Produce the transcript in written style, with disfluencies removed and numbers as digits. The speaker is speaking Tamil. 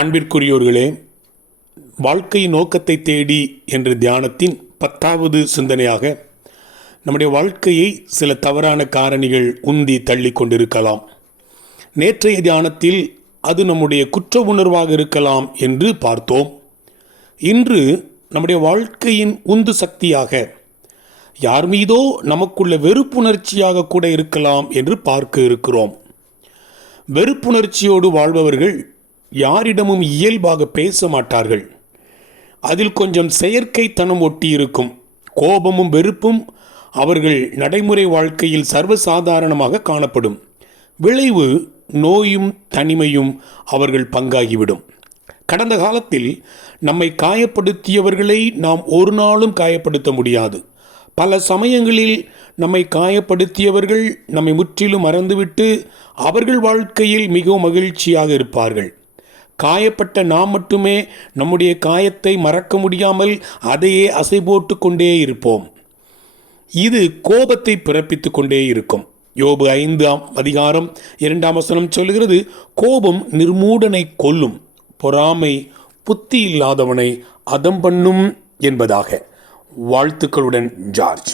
அன்பிற்குரியோர்களே, வாழ்க்கை நோக்கத்தை தேடி என்ற தியானத்தின் 10வது சிந்தனையாக நம்முடைய வாழ்க்கையை சில தவறான காரணிகள் உந்தி தள்ளி கொண்டிருக்கலாம். நேற்றைய தியானத்தில் அது நம்முடைய குற்ற உணர்வாக இருக்கலாம் என்று பார்த்தோம். இன்று நம்முடைய வாழ்க்கையின் உந்து சக்தியாக யார் மீதோ நமக்குள்ள வெறுப்புணர்ச்சியாக கூட இருக்கலாம் என்று பார்க்க இருக்கிறோம். வெறுப்புணர்ச்சியோடு வாழ்பவர்கள் யாரிடமும் இயல்பாக பேச மாட்டார்கள். அதில் கொஞ்சம் செயற்கைத்தனம் ஒட்டியிருக்கும். கோபமும் வெறுப்பும் அவர்கள் நடைமுறை வாழ்க்கையில் சர்வசாதாரணமாக காணப்படும். விளைவு நோயும் தனிமையும் அவர்கள் பங்காகிவிடும். கடந்த காலத்தில் நம்மை காயப்படுத்தியவர்களை நாம் ஒரு நாளும் காயப்படுத்த முடியாது. பல சமயங்களில் நம்மை காயப்படுத்தியவர்கள் நம்மை முற்றிலும் மறந்துவிட்டு அவர்கள் வாழ்க்கையில் மிகவும் மகிழ்ச்சியாக இருப்பார்கள். காயப்பட்ட நாம் மட்டுமே நம்முடைய காயத்தை மறக்க முடியாமல் அதையே அசை போட்டு கொண்டே இருப்போம். இது கோபத்தை பிறப்பித்து கொண்டே இருக்கும். யோபு 5ஆம் அதிகாரம் 2ஆம் வசனம் சொல்கிறது, கோபம் நிர்மூடனை கொல்லும், பொறாமை புத்தி இல்லாதவனை அதம் பண்ணும் என்பதாக. வாழ்த்துக்களுடன் ஜார்ஜ்.